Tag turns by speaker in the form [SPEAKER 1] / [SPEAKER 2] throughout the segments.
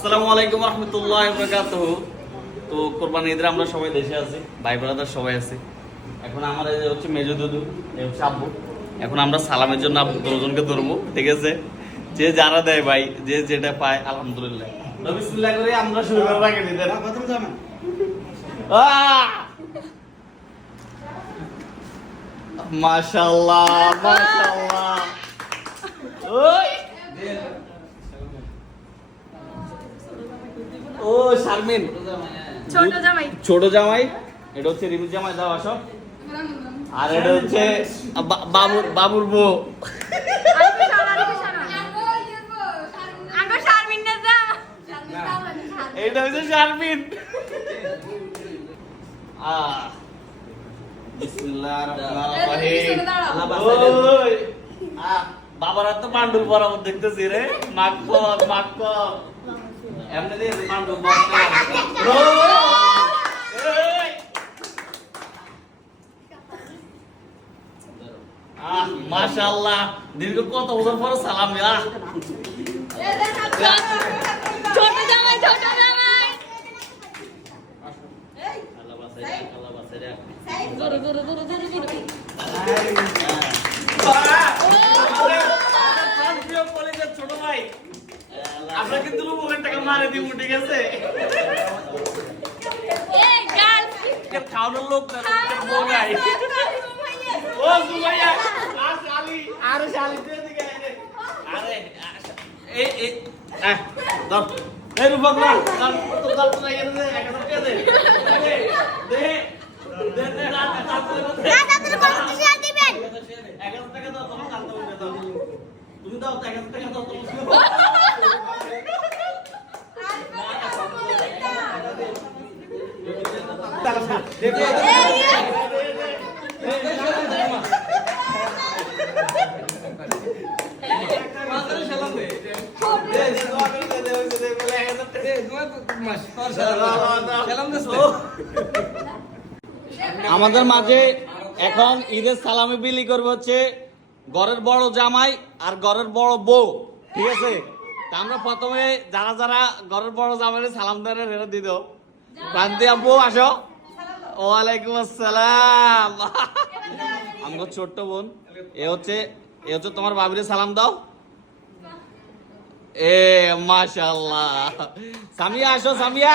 [SPEAKER 1] আসসালামু আলাইকুম রহমতুল্লাহ বরকাত তো কোরবানি ঈদের আমরা সবাই দেশে আছি ভাই ব্রাদার সবাই আছি। এখন আমার এই হচ্ছে মেজো দুদু এই হচ্ছে আব্বু। এখন আমরা সালামের জন্য আব্বু দুজনকে ধরবো ঠিক আছে? যে যারা দেয় ভাই যে যেটা পায় আলহামদুলিল্লাহ। বিসমিল্লাহ করে আমরা শুরু করে রাখি ঈদের। আহ! মাশাআল্লাহ মাশাআল্লাহ। ওই ও শারমিন। ছোট
[SPEAKER 2] জামাই।
[SPEAKER 1] ছোট জামাই এটা হচ্ছে রিমিল জামাই দাও আসো। আর এটা হচ্ছে বাবুর বাবুর বউ। এটা হচ্ছে শারমিন। আহ বাবারা তো পান্ডুল বরাবর দেখতেছি রে। মাক্ক মাক্ক এমনি দিয়ে পান্ডুল মাশাআল্লাহ। দীর্ঘ কত বছর পর সালাম আহ।
[SPEAKER 2] ছোট জামাই ছোট জামাই
[SPEAKER 1] আল্লাহ বাসাই আল্লাহ বাসাই। জোরে জোরে
[SPEAKER 2] জোরে জোরে জোরে
[SPEAKER 1] ছোট ভাই আমরা কিন্তু রুবেলের টাকা মারে দিব ঠিক আছে খাওয়ানোর লোক লোকের ও সুমাইয়া আর শালি আরে শালি দিকে আরে আরে এই এই আহ ধর এই রূপক না কাল তো কাল তো লাগে দে এক হাজার টাকা দে দে দে দে দে না কাল তো দে না তাদের কত শেয়ার দিবেন এক হাজার টাকা দাও তোমার কাল তো দাও তুমি
[SPEAKER 3] আমাদের মাঝে
[SPEAKER 1] এখন ঈদের সালামি বিলি করবে হচ্ছে ঘরের বড় জামাই আর ঘরের বড় বউ, ঠিক আছে? আমরা প্রথমে যারা যারা ঘরের বড় জামাই সালাম দেয় রেখে দিত প্রান্তি আব্বু, আসো। ওয়ালাইকুম আসসালাম। আমগো ছোট্ট বোন,
[SPEAKER 3] এ হচ্ছে
[SPEAKER 1] এ হচ্ছে তোমার বাবিরে সালাম দাও। এ, মাশাআল্লাহ। সামিয়া, আসো, সামিয়া।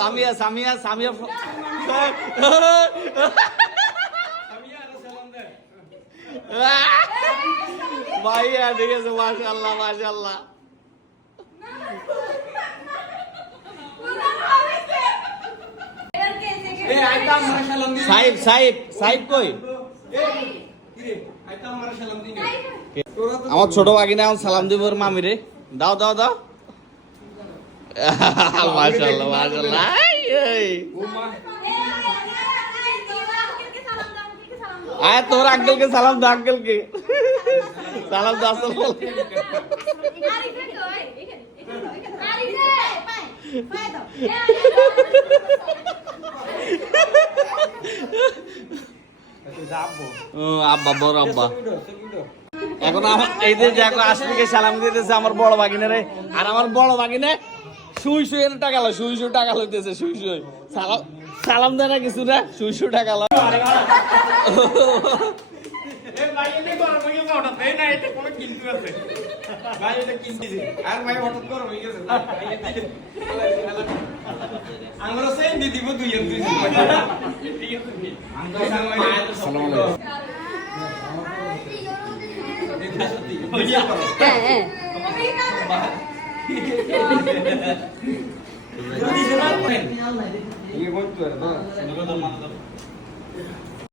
[SPEAKER 3] সামিয়া
[SPEAKER 1] সামিয়া সামিয়া ভাইয়া ঠিক আছে কই?
[SPEAKER 3] আমার ছোট
[SPEAKER 1] বাগিনা এখন সালাম দিব ওর মামিরে। দাও দাও দাও। মাশাআল্লাহ মাশাআল্লাহ। আই, এই।
[SPEAKER 2] আয়
[SPEAKER 1] তোর আঙ্কেলকে সালাম দা আঙ্কেলকে। সালাম দা আসল বল। বড় আব্বা। এখন আমার যে এখন সালাম দিতেছে আমার বড় আর আমার বড় বাগিনে শুই এনে টাকা লয় শুই শুই টাকা লইতেছে শুই শুই সালাম সালাম দেয় না কিছু না শুই শুই টাকা
[SPEAKER 3] ভাই এটা গরম হয়ে গেছে হঠাৎ এই না এটা কোনো কিন্তু আছে। ভাই এটা কিনতেছি। আর ভাই হঠাৎ গরম হয়ে গেছে আমরা সেই দিয়ে দিব দুই দুই ঠিক আছে সালাম আলাইকুম।